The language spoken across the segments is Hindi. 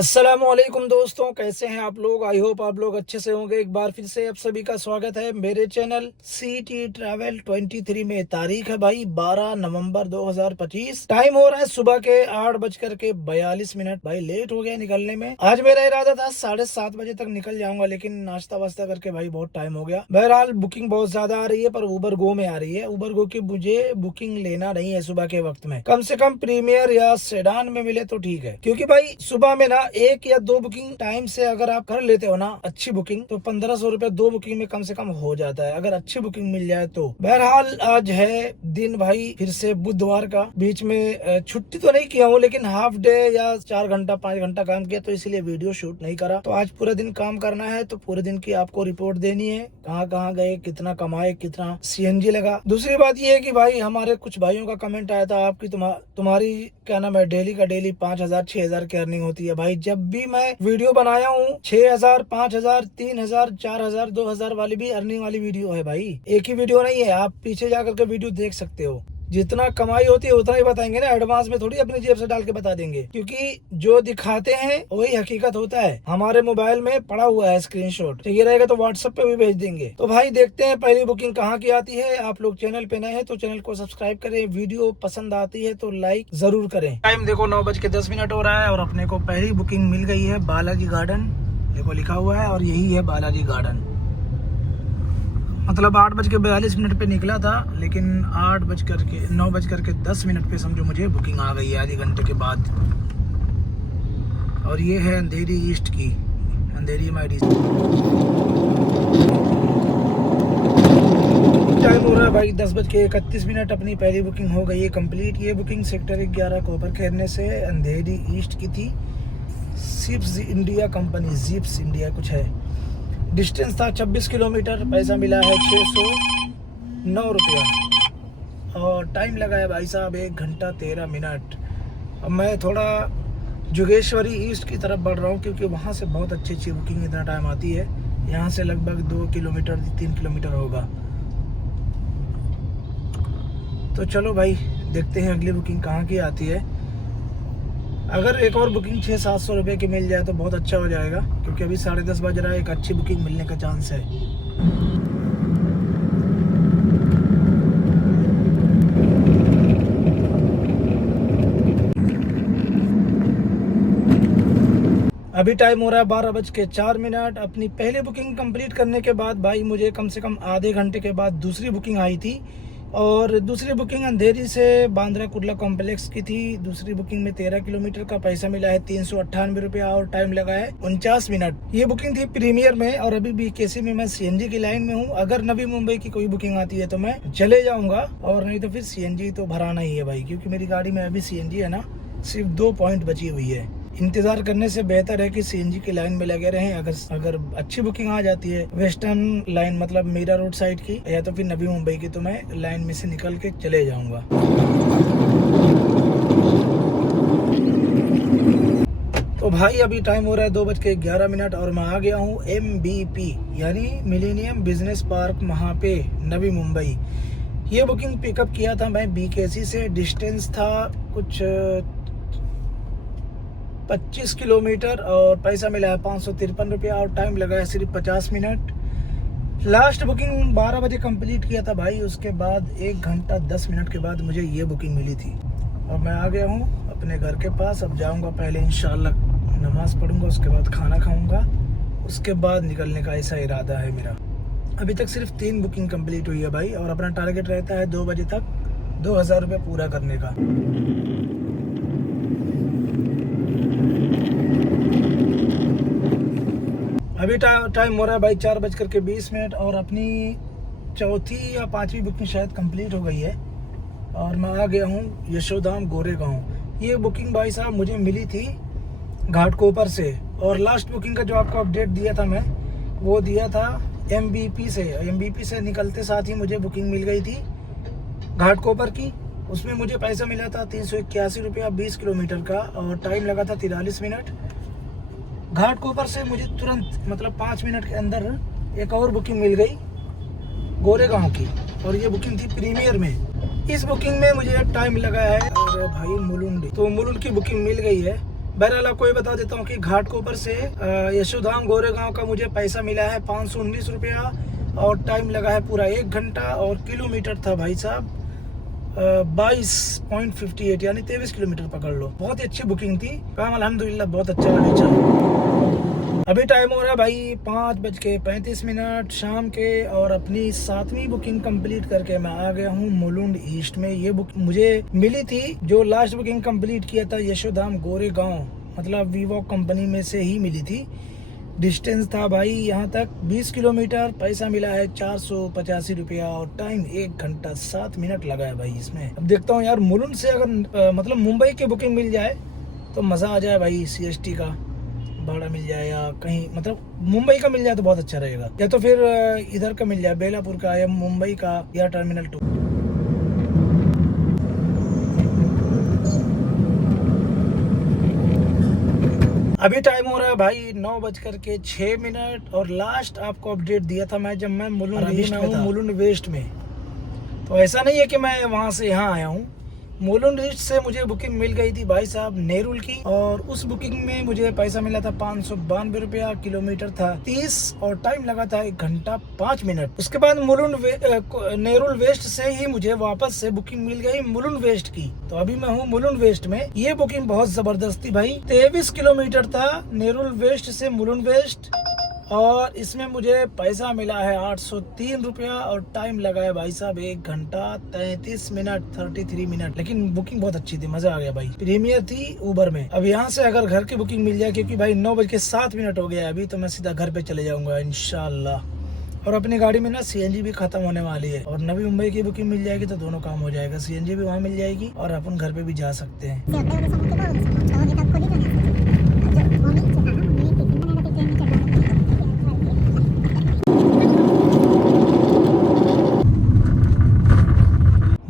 अस्सलामुअलैकुम दोस्तों, कैसे हैं आप लोग। आई होप आप लोग अच्छे से होंगे। एक बार फिर से आप सभी का स्वागत है मेरे चैनल सिटी ट्रैवल 23 में। तारीख है भाई 12 नवंबर 2025। टाइम हो रहा है सुबह के 8:42। भाई लेट हो गया निकलने में। आज मेरा इरादा था 7:30 बजे तक निकल जाऊंगा, लेकिन नाश्ता वास्ता करके भाई बहुत टाइम हो गया। बहरहाल बुकिंग बहुत ज्यादा आ रही है, पर उबर गो में आ रही है। उबर गो की मुझे बुकिंग लेना नहीं है सुबह के वक्त में। कम से कम प्रीमियर या सेडान में मिले तो ठीक है, क्योंकि भाई सुबह में ना एक या दो बुकिंग टाइम से अगर आप कर लेते हो ना अच्छी बुकिंग, तो 1500 रुपए दो बुकिंग में कम से कम हो जाता है, अगर अच्छी बुकिंग मिल जाए तो। बहरहाल आज है दिन भाई फिर से बुधवार का। बीच में छुट्टी तो नहीं किया हूँ, लेकिन हाफ डे या 4 घंटा 5 घंटा काम किया, तो इसलिए वीडियो शूट नहीं करा। तो आज पूरे दिन काम करना है, तो पूरे दिन की आपको रिपोर्ट देनी है। कहाँ कहाँ गए, कितना कमाए, कितना सीएनजी लगा। दूसरी बात ये है कि भाई हमारे कुछ भाइयों का कमेंट आया था, आपकी तुम्हारी क्या नाम है डेली का डेली 5000 6000 की अर्निंग होती है। भाई जब भी मैं वीडियो बनाया हूँ 6000 5000 3000 4000 2000 वाली भी अर्निंग वाली वीडियो है भाई। एक ही वीडियो नहीं है, आप पीछे जाकर के वीडियो देख सकते हो। जितना कमाई होती है उतना ही बताएंगे ना, एडवांस में थोड़ी अपनी जेब से डाल के बता देंगे, क्योंकि जो दिखाते हैं वही हकीकत होता है। हमारे मोबाइल में पड़ा हुआ है स्क्रीनशॉट, चाहिए रहेगा तो व्हाट्सएप पे भी भेज देंगे। तो भाई देखते हैं पहली बुकिंग कहाँ की आती है। आप लोग चैनल पे नए हैं तो चैनल को सब्सक्राइब करें, वीडियो पसंद आती है तो लाइक जरूर करें। टाइम देखो 9:10 हो रहा है और अपने को पहली बुकिंग मिल गई है बालाजी गार्डन। देखो लिखा हुआ है और यही है बालाजी गार्डन। मतलब 8:42 पे निकला था, लेकिन 9:10 पे समझो मुझे बुकिंग आ गई है आधे घंटे के बाद। और ये है अंधेरी ईस्ट की, अंधेरी माइडी। टाइम हो रहा है भाई 10:31। अपनी पहली बुकिंग हो गई है कंप्लीट। ये बुकिंग सेक्टर 11 कोपर खेरने से अंधेरी ईस्ट की थी। जिप्स इंडिया कंपनी, जिप्स इंडिया कुछ है। डिस्टेंस था 26 किलोमीटर। पैसा मिला है 609 रुपया और टाइम लगा है भाई साहब 1 घंटा 13 मिनट। अब मैं थोड़ा जोगेश्वरी ईस्ट की तरफ बढ़ रहा हूँ, क्योंकि वहाँ से बहुत अच्छी अच्छी बुकिंग इतना टाइम आती है। यहाँ से लगभग 2 किलोमीटर 3 किलोमीटर होगा। तो चलो भाई देखते हैं अगली बुकिंग कहाँ की आती है। अगर एक और बुकिंग 600-700 रुपये की मिल जाए तो बहुत अच्छा हो जाएगा, क्योंकि अभी 10:30 बज रहा है। एक अच्छी बुकिंग मिलने का चांस है। अभी टाइम हो रहा है 12:04। अपनी पहली बुकिंग कंप्लीट करने के बाद भाई मुझे कम से कम आधे घंटे के बाद दूसरी बुकिंग आई थी। और दूसरी बुकिंग अंधेरी से बांद्रा कुर्ला कॉम्प्लेक्स की थी। दूसरी बुकिंग में 13 किलोमीटर का पैसा मिला है 398 रुपया और टाइम लगा है 49 मिनट। ये बुकिंग थी प्रीमियर में और अभी बीकेसी में मैं सीएनजी की लाइन में हूँ। अगर नवी मुंबई की कोई बुकिंग आती है तो मैं चले जाऊंगा, और नहीं तो फिर सीएनजी तो भराना ही है भाई, क्योंकि मेरी गाड़ी में अभी सीएनजी है ना, सिर्फ 2 पॉइंट बची हुई है। इंतजार करने से बेहतर है कि सीएनजी की लाइन में लगे रहें। अगर अच्छी बुकिंग आ जाती है वेस्टर्न लाइन, मतलब मीरा रोड साइड की या तो फिर नवी मुंबई की, तो मैं लाइन में से निकल के चले जाऊंगा। तो भाई अभी टाइम हो रहा है 2:11 और मैं आ गया हूँ MBP यानी millennium business park Mahape, Navi Mumbai. ये बुकिंग पिकअप किया था मैं बीकेसी से। डिस्टेंस था कुछ 25 किलोमीटर और पैसा मिला है 553 रुपया और टाइम लगा है सिर्फ 50 मिनट। लास्ट बुकिंग 12 बजे कंप्लीट किया था भाई। उसके बाद 1 घंटा 10 मिनट के बाद मुझे ये बुकिंग मिली थी और मैं आ गया हूँ अपने घर के पास। अब जाऊँगा, पहले इंशाल्लाह नमाज पढ़ूंगा, उसके बाद खाना खाऊंगा, उसके बाद निकलने का ऐसा इरादा है मेरा। अभी तक सिर्फ 3 बुकिंग कंप्लीट हुई है भाई, और अपना टारगेट रहता है 2 बजे तक 2000 रुपये पूरा करने का। अभी टाइम हो रहा है भाई 4:20 और अपनी चौथी या 5वीं बुकिंग शायद कंप्लीट हो गई है और मैं आ गया हूँ यशोधाम गोरेगांव। ये बुकिंग भाई साहब मुझे मिली थी घाटकोपर से, और लास्ट बुकिंग का जो आपको अपडेट दिया था मैं, वो दिया था MBP से। MBP से निकलते साथ ही मुझे बुकिंग मिल गई थी घाटकोपर की। उसमें मुझे पैसा मिला था 381 रुपया 20 किलोमीटर का और टाइम लगा था 43 मिनट। घाटकोपर से मुझे तुरंत मतलब 5 मिनट के अंदर एक और बुकिंग मिल गई गोरेगांव की, और ये बुकिंग थी प्रीमियर में। इस बुकिंग में मुझे टाइम लगा है और भाई मुलुंड, तो मुलुंड की बुकिंग मिल गई है। बहरहाल आपको ये बता देता हूँ कि घाटकोपर से यशोधाम गोरेगांव का मुझे पैसा मिला है 519 रुपया और टाइम लगा है पूरा 1 घंटा और किलोमीटर था भाई साहब 22.58 यानी 23 किलोमीटर पकड़ लो। बहुत ही अच्छी बुकिंग थी, काम अल्हम्दुलिल्लाह बहुत अच्छा लगा। चलो अभी टाइम हो रहा है भाई 5:35 शाम के और अपनी 7वीं बुकिंग कंप्लीट करके मैं आ गया हूँ मुलुंड ईस्ट में। ये बुक मुझे मिली थी, जो लास्ट बुकिंग कंप्लीट किया था यशोधाम गोरेगांव, मतलब वीवॉक कंपनी में से ही मिली थी। डिस्टेंस था भाई यहाँ तक 20 किलोमीटर, पैसा मिला है 485 रुपया और टाइम 1 घंटा 7 मिनट लगा है भाई इसमें। अब देखता हूँ यार मुलुंड से अगर मतलब मुंबई की बुकिंग मिल जाए तो मज़ा आ जाए भाई। CST का भाड़ा मिल जाए या कहीं मतलब मुंबई का मिल जाए तो बहुत अच्छा रहेगा, या तो फिर इधर का मिल जाए बेलापुर का या मुंबई का या टर्मिनल 2। अभी टाइम हो रहा है भाई 9:06 और लास्ट आपको अपडेट दिया था मैं जब मैं मुलुंड वेस्ट में। तो ऐसा नहीं है कि मैं वहां से यहाँ आया हूँ। मुलुंड ईस्ट से मुझे बुकिंग मिल गई थी भाई साहब नेरुल की, और उस बुकिंग में मुझे पैसा मिला था 592 रुपया, किलोमीटर था 30 और टाइम लगा था 1 घंटा 5 मिनट। उसके बाद नेरुल वेस्ट से ही मुझे वापस से बुकिंग मिल गई मुलुंड वेस्ट की। तो अभी मैं हूँ मुलुंड वेस्ट में। ये बुकिंग बहुत जबरदस्त थी भाई, 23 किलोमीटर था नेरुल वेस्ट से मुलुंड वेस्ट और इसमें मुझे पैसा मिला है 803 रुपया और टाइम लगा है भाई साहब 1 घंटा 33 मिनट। लेकिन बुकिंग बहुत अच्छी थी, मजा आ गया भाई। प्रीमियर थी उबर में। अब यहाँ से अगर घर की बुकिंग मिल जाए, क्योंकि भाई 9:07 हो गया अभी, तो मैं सीधा घर पे चले जाऊंगा इंशाल्लाह। और अपनी गाड़ी में ना CNG भी खत्म होने वाली है और नवी मुंबई की बुकिंग मिल जाएगी तो दोनों काम हो जाएगा। CNG भी वहाँ मिल जाएगी और अपन घर पे भी जा सकते हैं।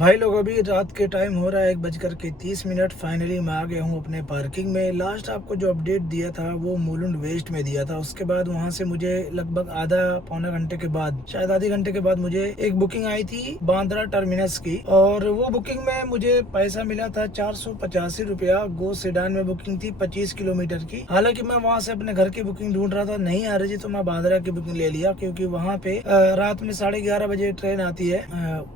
भाई लोग अभी रात के टाइम हो रहा है 1:30। फाइनली मैं आ गया हूँ अपने पार्किंग में। लास्ट आपको जो अपडेट दिया था वो मुलुंड वेस्ट में दिया था। उसके बाद वहाँ से मुझे लगभग पौने घंटे के बाद, शायद आधे घंटे के बाद मुझे एक बुकिंग आई थी बांद्रा टर्मिनस की, और वो बुकिंग में मुझे पैसा मिला था 485 रुपया। गो सेडान में बुकिंग थी 25 किलोमीटर की। हालांकि मैं वहाँ से अपने घर की बुकिंग ढूंढ रहा था, नहीं आ रही थी, तो मैं बांद्रा की बुकिंग ले लिया, क्योंकि वहाँ पे रात में 11:30 बजे ट्रेन आती है,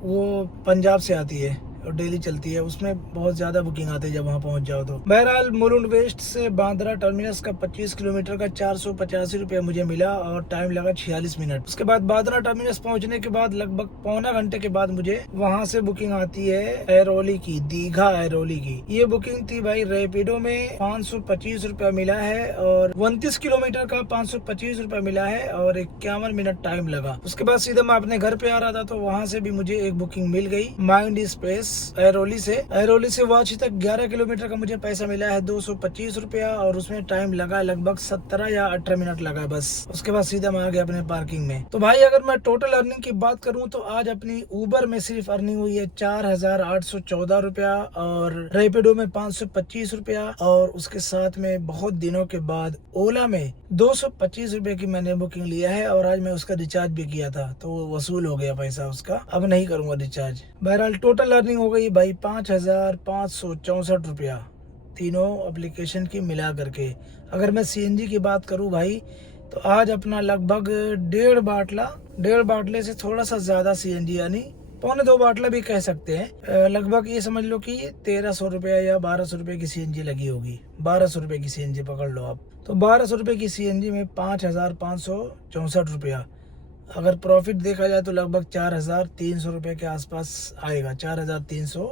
वो पंजाब से आती है और डेली चलती है। उसमें बहुत ज्यादा बुकिंग आती है जब वहाँ पहुँच जाओ तो। बहरहाल मुलुंड वेस्ट से बांद्रा टर्मिनस का 25 किलोमीटर का 485 रुपया मुझे मिला और टाइम लगा 46 मिनट। उसके बाद बांद्रा टर्मिनस पहुँचने के बाद लगभग पौना घंटे के बाद मुझे वहाँ से बुकिंग आती है ऐरोली की, दीघा ऐरोली की। ये बुकिंग थी भाई रैपिडो में, 525 रुपया मिला है और 29 किलोमीटर का 525 रुपया मिला है और 51 मिनट टाइम लगा। उसके बाद सीधा मैं अपने घर पे आ रहा था, तो वहाँ से भी मुझे एक बुकिंग मिल गई माइंड स्पेस ऐरोली से वाची तक 11 किलोमीटर का मुझे पैसा मिला है 225 रुपया और उसमें टाइम लगा लगभग 17 या 18 मिनट लगा बस। उसके बाद सीधा मैं आ गया अपने पार्किंग में। तो भाई अगर मैं टोटल अर्निंग की बात करूं तो आज अपनी उबर में सिर्फ अर्निंग हुई है 4,814 रुपया और रैपिडो में 525 रुपया, और उसके साथ में बहुत दिनों के बाद ओला में 225 रुपए की मैंने बुकिंग लिया है और आज मैं उसका रिचार्ज भी किया था, तो वो वसूल हो गया पैसा उसका, अब नहीं करूंगा रिचार्ज। बहरहाल टोटल अर्निंग हो गई भाई 5,564 रुपया तीनों एप्लीकेशन की मिला करके। अगर मैं CNG की बात करूं भाई तो आज अपना लगभग 1.5 बाटले से थोड़ा सा ज्यादा CNG यानी 1.25 बाटला भी कह सकते हैं, लगभग ये समझ लो कि 1,300 रुपया या 1,200 रुपये की CNG लगी होगी। 1,200 रुपये की CNG पकड़ लो आप, तो 1,200 रुपये की CNG में 5,564 रुपया। अगर प्रॉफिट देखा जाए तो लगभग 4,300 रुपये के आसपास आएगा, 4,300।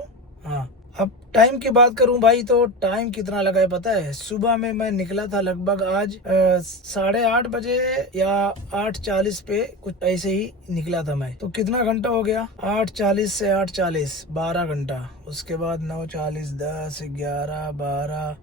हाँ, अब टाइम की बात करूं भाई तो टाइम कितना लगा है पता है? सुबह में मैं निकला था लगभग आज 8:30 बजे या 8:40 पे, कुछ ऐसे ही निकला था मैं। तो कितना घंटा हो गया? 8:40 से 8:40 12 घंटा। उसके बाद 9:40 10 11 12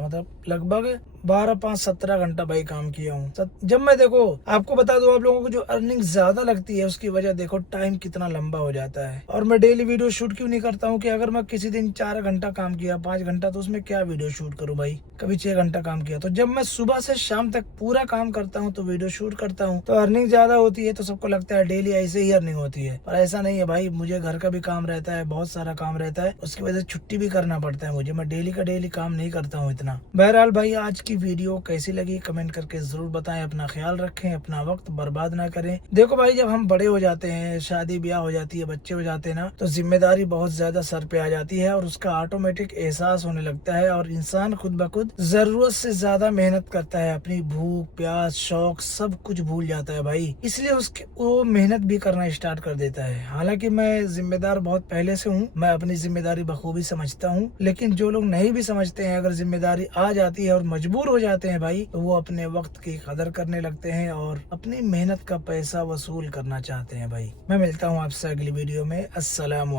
मतलब लगभग 12 5 17 घंटा भाई काम किया हूँ। जब मैं देखो आपको बता दूं, आप लोगों को जो अर्निंग ज्यादा लगती है उसकी वजह देखो टाइम कितना लंबा हो जाता है। और मैं डेली वीडियो शूट क्यों नहीं करता हूँ कि अगर मैं किसी दिन 4 घंटा काम किया 5 घंटा तो उसमें क्या वीडियो शूट करूँ भाई। कभी 6 घंटा काम किया, तो जब मैं सुबह से शाम तक पूरा काम करता हूँ तो वीडियो शूट करता हूँ तो अर्निंग ज्यादा होती है। तो सबको लगता है डेली ऐसे ही अर्निंग होती है, पर ऐसा नहीं है भाई। मुझे घर का भी काम रहता है, बहुत सारा काम रहता है, उसकी वजह से छुट्टी भी करना पड़ता है मुझे। मैं डेली का डेली काम नहीं करता चाहता हूँ इतना। बहरहाल भाई, आज की वीडियो कैसी लगी कमेंट करके जरूर बताएं। अपना ख्याल रखें, अपना वक्त बर्बाद ना करें। देखो भाई, जब हम बड़े हो जाते हैं, शादी ब्याह हो जाती है, बच्चे हो जाते हैं ना, तो जिम्मेदारी बहुत ज्यादा सर पे आ जाती है और उसका ऑटोमेटिक एहसास होने लगता है और इंसान खुद ब खुद जरूरत से ज्यादा मेहनत करता है। अपनी भूख प्यास शौक सब कुछ भूल जाता है भाई, इसलिए उसके वो मेहनत भी करना स्टार्ट कर देता है। हालांकि मैं जिम्मेदार बहुत पहले से हूँ, मैं अपनी जिम्मेदारी बखूबी समझता हूँ, लेकिन जो लोग नहीं भी समझते हैं, अगर जिम्मेदारी आ जाती है और मजबूर हो जाते हैं भाई, तो वो अपने वक्त की कदर करने लगते हैं और अपनी मेहनत का पैसा वसूल करना चाहते हैं भाई। मैं मिलता हूँ आपसे अगली वीडियो में। अस्सलाम।